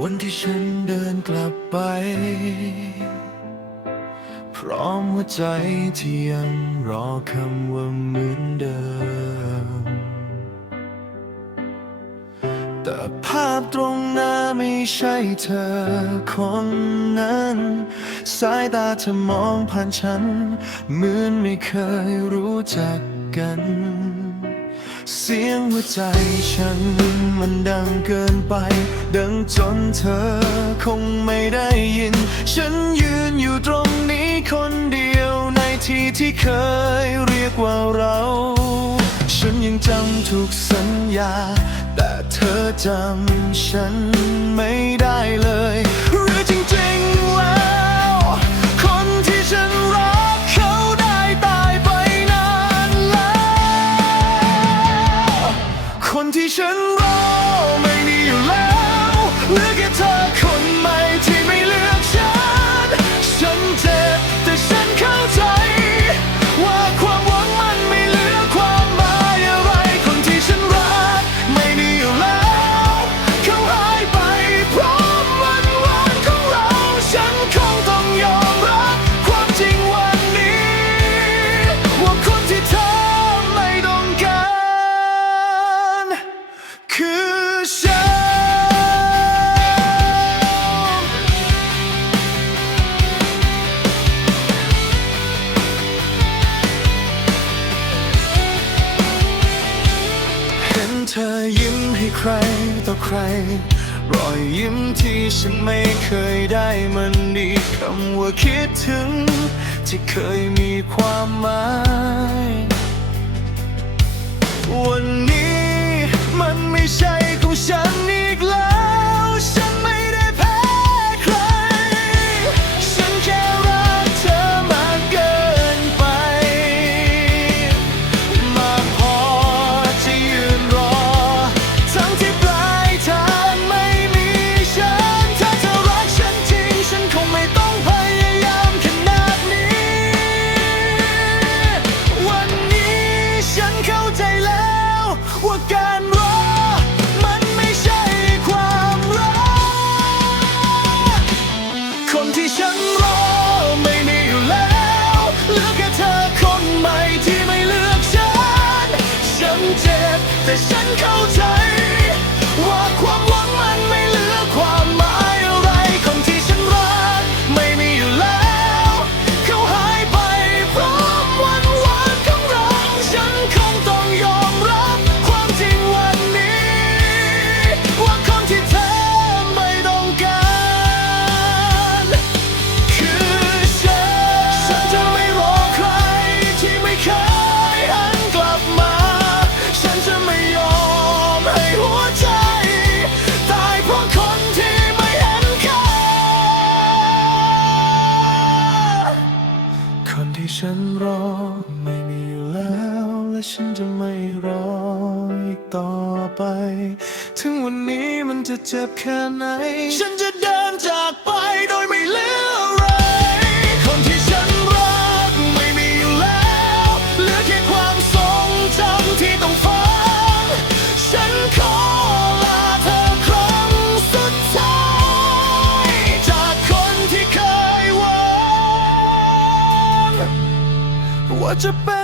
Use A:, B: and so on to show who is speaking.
A: วันที่ฉันเดินกลับไป พร้อมหัวใจที่ยังรอคำว่าเหมือนเดิม แต่ภาพตรงหน้าไม่ใช่เธอคนนั้น สายตาเธอมองผ่านฉัน เหมือนไม่เคยรู้จักกัน เสียงหัวใจฉันมันดังเกินไป ดังจนเธอคงไม่ได้ยิน ฉันยืนอยู่ตรงนี้คนเดียวในที่ที่เคยเรียกว่าเรา ฉันยังจำทุกสัญญา แต่เธอจำฉันไม่ได้ ฉันรอไม่มีอยู่แล้วเหลือแค่เธอคนใหม่ที่ไม่เลือกฉัน ฉันเจ็บแต่ฉันเข้าใจ ว่าความหวังมันไม่เหลือความหมายอะไรคนที่ฉันรักไม่มีอยู่แล้วเขาหายไปพร้อมวันวานของเรา ฉันคงต้องยอมรับความจริงวันนี้ว่าคนที่ เธอยิ้มให้ใครต่อใคร รอยยิ้มที่ฉันไม่เคยได้มันดีคำว่าคิดถึง ที่เคยมีความหมาย วันนี้มันไม่ใช่ ไม่มีแล้วและฉันจะไม่รออีกต่อไป ถึงวันนี้มันจะเจ็บแค่ไหน ฉันจะเดิ คนที่